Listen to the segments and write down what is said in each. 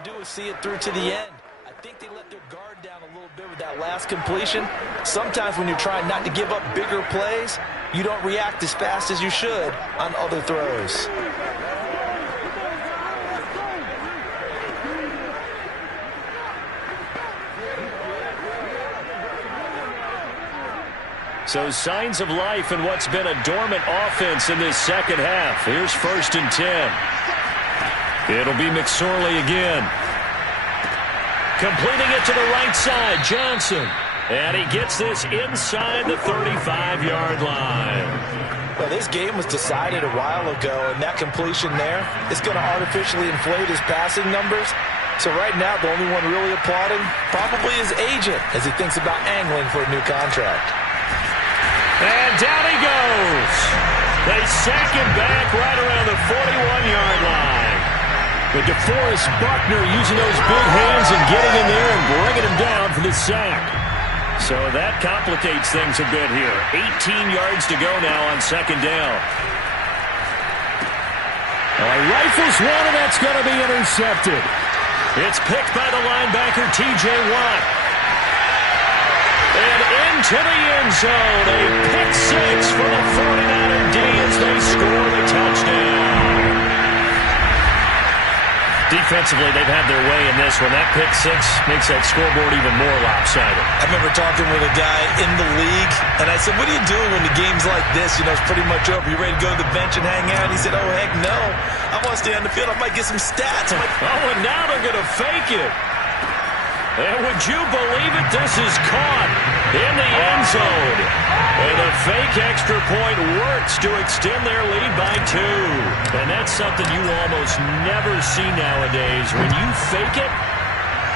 Do is see it through to the end. I think they let their guard down a little bit with that last completion. Sometimes when you're trying not to give up bigger plays, you don't react as fast as you should on other throws. So signs of life in what's been a dormant offense in this second half. Here's 1st and 10. It'll be McSorley again. Completing it to the right side, Johnson. And he gets this inside the 35-yard line. Well, this game was decided a while ago, and that completion there is going to artificially inflate his passing numbers. So right now, the only one really applauding probably his agent as he thinks about angling for a new contract. And down he goes. They sack him back right around the 41-yard line. But DeForest Buckner using those big hands and getting in there and bringing him down for the sack. So that complicates things a bit here. 18 yards to go now on 2nd down. Rifles one, and that's going to be intercepted. It's picked by the linebacker, T.J. Watt. And into the end zone, a pick 6 for the 49er D as they score the touchdown. Defensively, they've had their way in this one. That pick 6 makes that scoreboard even more lopsided. I remember talking with a guy in the league, and I said, what are you doing when the game's like this? You know, it's pretty much over. You ready to go to the bench and hang out? He said, oh, heck no. I want to stay on the field. I might get some stats. I'm like, oh, and now they're going to fake it. And would you believe it? This is caught in the end zone. And the fake extra point works to extend their lead by 2. And that's something you almost never see nowadays. When you fake it,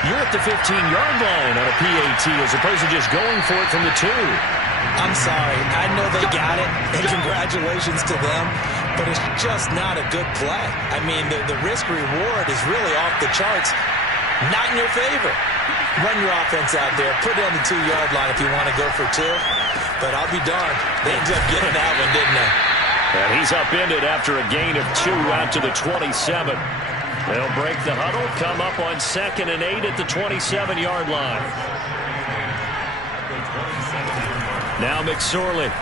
you're at the 15-yard line on a PAT as opposed to just going for it from the 2. I'm sorry. I know they got it, and congratulations to them, but it's just not a good play. I mean, the risk-reward is really off the charts. Not in your favor. Run your offense out there. Put it on the 2-yard line if you want to go for 2. But I'll be darned. They ended up getting that one, didn't they? And he's upended after a gain of 2 out to the 27. They'll break the huddle, come up on 2nd and 8 at the 27-yard line. Now McSorley.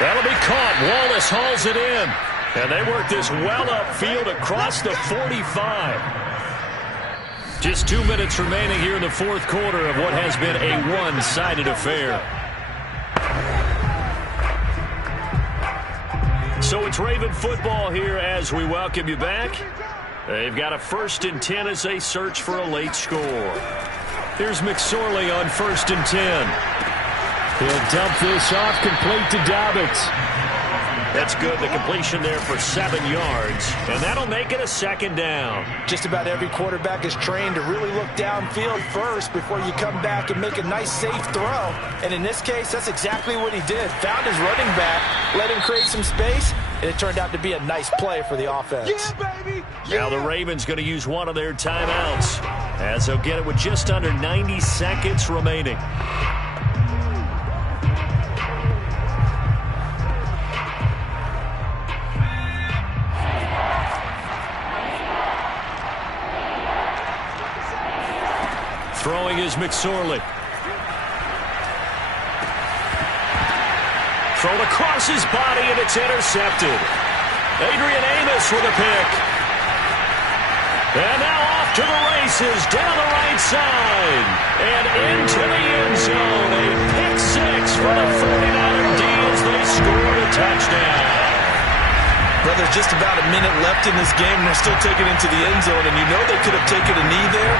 That'll be caught. Wallace hauls it in. And they work this well upfield across the 45. Just 2 minutes remaining here in the 4th quarter of what has been a one-sided affair. So it's Raven football here as we welcome you back. They've got a 1st and 10 as they search for a late score. Here's McSorley on 1st and 10. He'll dump this off, complete to Dobbins. That's good. The completion there for 7 yards. And that'll make it a 2nd down. Just about every quarterback is trained to really look downfield first before you come back and make a nice, safe throw. And in this case, that's exactly what he did. Found his running back, let him create some space, and it turned out to be a nice play for the offense. Yeah, baby! Yeah. Now the Ravens going to use one of their timeouts as they'll get it with just under 90 seconds remaining. Throwing is McSorley. Thrown across his body, and it's intercepted. Adrian Amos with a pick. And now off to the races, down the right side. And into the end zone. A pick 6 for the 49er D as they score a touchdown. Well, there's just about a minute left in this game, and they're still taking it into the end zone. And you know they could have taken a knee there,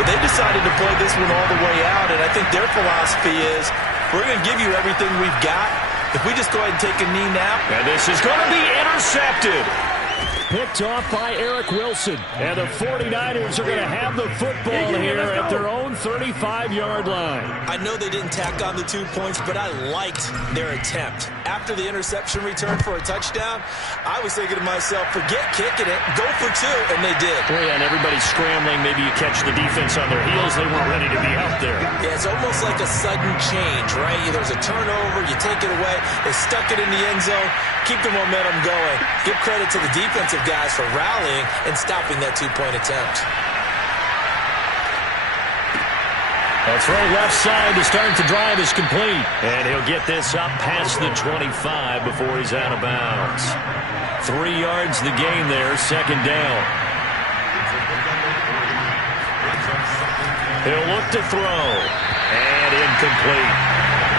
but they decided to play this one all the way out. And I think their philosophy is, we're going to give you everything we've got. If we just go ahead and take a knee now. And this is going to be intercepted. Picked off by Eric Wilson. And the 49ers are going to have the football here at their own 35-yard line. I know they didn't tack on the 2 points, but I liked their attempt. After the interception return for a touchdown, I was thinking to myself, forget kicking it, go for 2, and they did. Well, yeah, and everybody's scrambling. Maybe you catch the defense on their heels. They weren't ready to be out there. Yeah, it's almost like a sudden change, right? There's a turnover, you take it away, they stuck it in the end zone, keep the momentum going. Give credit to the defense. defensive guys for rallying and stopping that two-point attempt. A throw left side to start the drive is complete. And he'll get this up past the 25 before he's out of bounds. 3 yards the gain there, second down. He'll look to throw. And incomplete.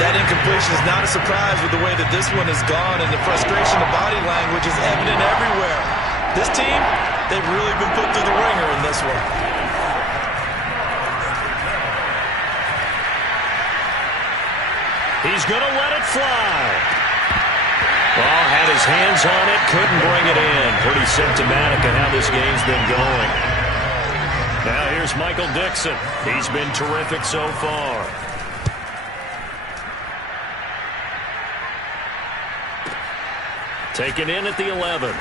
That incompletion is not a surprise with the way that this one has gone, and the frustration of body language is evident everywhere. This team, they've really been put through the ringer in this one. He's going to let it fly. Ball had his hands on it, couldn't bring it in. Pretty symptomatic of how this game's been going. Now here's Michael Dixon. He's been terrific so far. Taken in at the 11.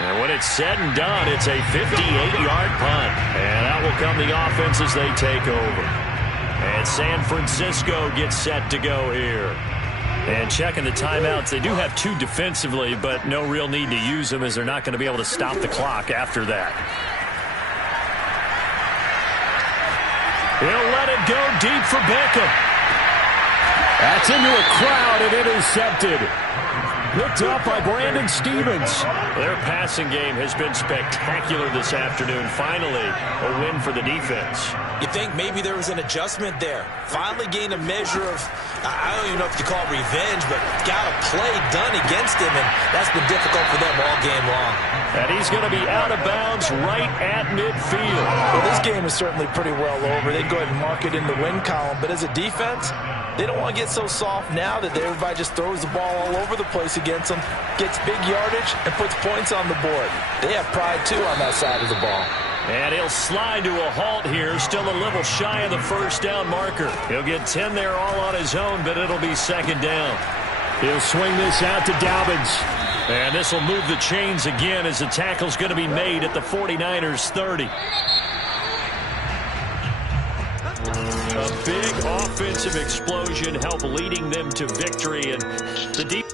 And when it's said and done, it's a 58-yard punt. And out will come the offense as they take over. And San Francisco gets set to go here. And checking the timeouts, they do have 2 defensively, but no real need to use them as they're not going to be able to stop the clock after that. He'll let it go deep for Beckham. That's into a crowd and intercepted. Picked up by Brandon Stevens. Their passing game has been spectacular this afternoon. Finally, a win for the defense. You think maybe there was an adjustment there. Finally gained a measure of, I don't even know if you call it revenge, but got a play done against him, and that's been difficult for them all game long. And he's going to be out of bounds right at midfield. Well, this game is certainly pretty well over. They'd go ahead and mark it in the win column, but as a defense, they don't want to get so soft now that everybody just throws the ball all over the place against them, gets big yardage, and puts points on the board. They have pride, too, on that side of the ball. And he'll slide to a halt here, still a little shy of the first down marker. He'll get 10 there all on his own, but it'll be second down. He'll swing this out to Dobbins. And this will move the chains again as the tackle's going to be made at the 49ers 30. A big offensive explosion helped leading them to victory, and the deep